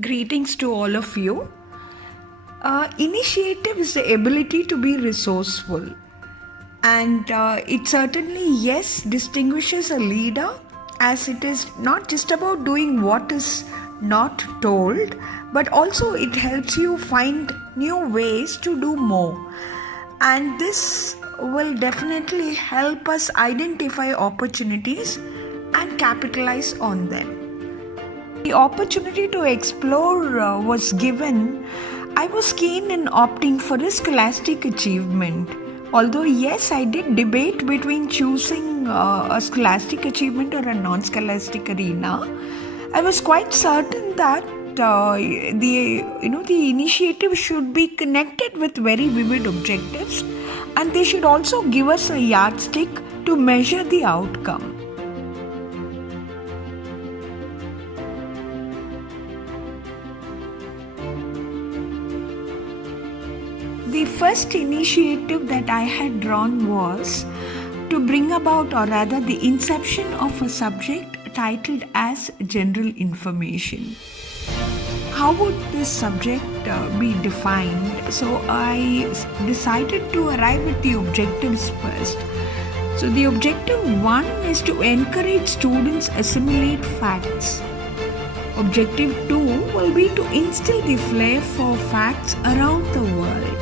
Greetings to all of you. Initiative is the ability to be resourceful, and it certainly, yes, distinguishes a leader, as it is not just about doing what is not told, but also it helps you find new ways to do more. And this will definitely help us identify opportunities and capitalize on them. The opportunity to explore was given. I was keen in opting for a scholastic achievement. Although, yes, I did debate between choosing a scholastic achievement or a non-scholastic arena, I was quite certain that the initiative should be connected with very vivid objectives, and they should also give us a yardstick to measure the outcome. The first initiative that I had drawn was to bring about, or rather the inception of a subject titled as general information. How would this subject be defined? So I decided to arrive at the objectives first. So the objective 1 is to encourage students assimilate facts. Objective 2 will be to instill the flair for facts around the world,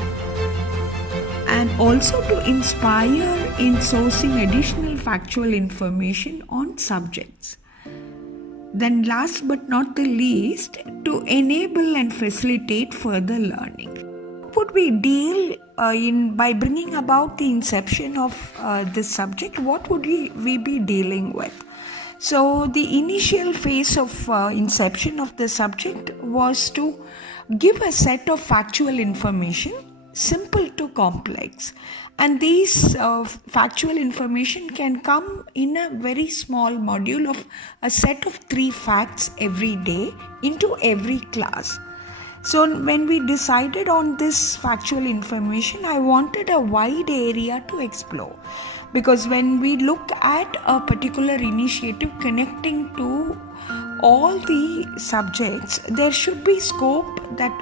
and also to inspire in sourcing additional factual information on subjects. Then last but not the least, to enable and facilitate further learning. Would we deal by bringing about the inception of this subject? What would we be dealing with? So the initial phase of inception of the subject was to give a set of factual information, simple to complex, and these factual information can come in a very small module of a set of 3 facts every day into every class. So when we decided on this factual information, I wanted a wide area to explore, because when we look at a particular initiative connecting to all the subjects, there should be scope that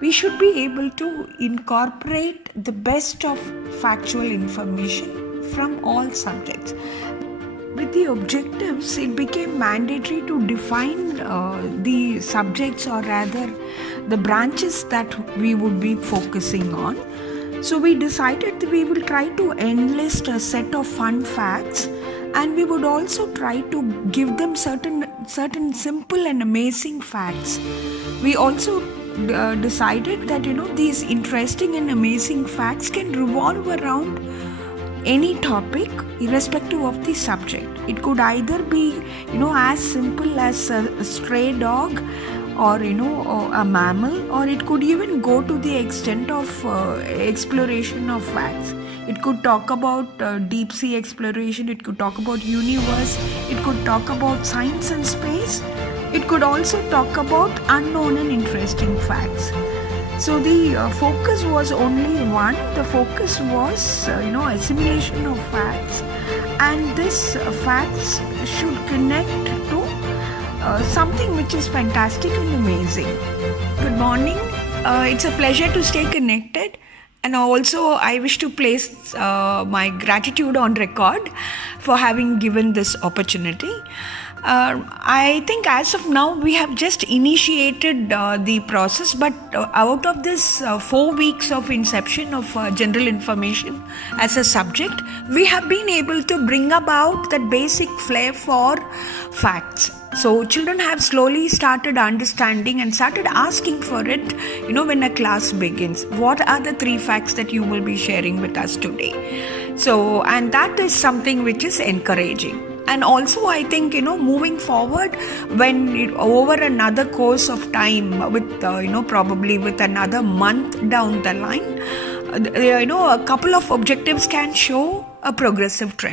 we should be able to incorporate the best of factual information from all subjects. With the objectives, it became mandatory to define the subjects, or rather the branches that we would be focusing on. So we decided that we will try to enlist a set of fun facts, and we would also try to give them certain simple and amazing facts. We also decided that these interesting and amazing facts can revolve around any topic irrespective of the subject. It could either be as simple as a stray dog, or a mammal, or it could even go to the extent of exploration of facts. It could talk about deep sea exploration, it could talk about universe, it could talk about science and space. It could also talk about unknown and interesting facts. So the focus was only one. The focus was assimilation of facts, and this facts should connect to something which is fantastic and amazing. Good morning. It's a pleasure to stay connected, and also I wish to place my gratitude on record for having given this opportunity. I think as of now we have just initiated the process, but out of this 4 weeks of inception of general information as a subject, we have been able to bring about that basic flair for facts. So children have slowly started understanding and started asking for it, when a class begins. What are the 3 facts that you will be sharing with us today? So, and that is something which is encouraging. And also I think, moving forward, when over another course of time, with probably with another month down the line, a couple of objectives can show a progressive trend.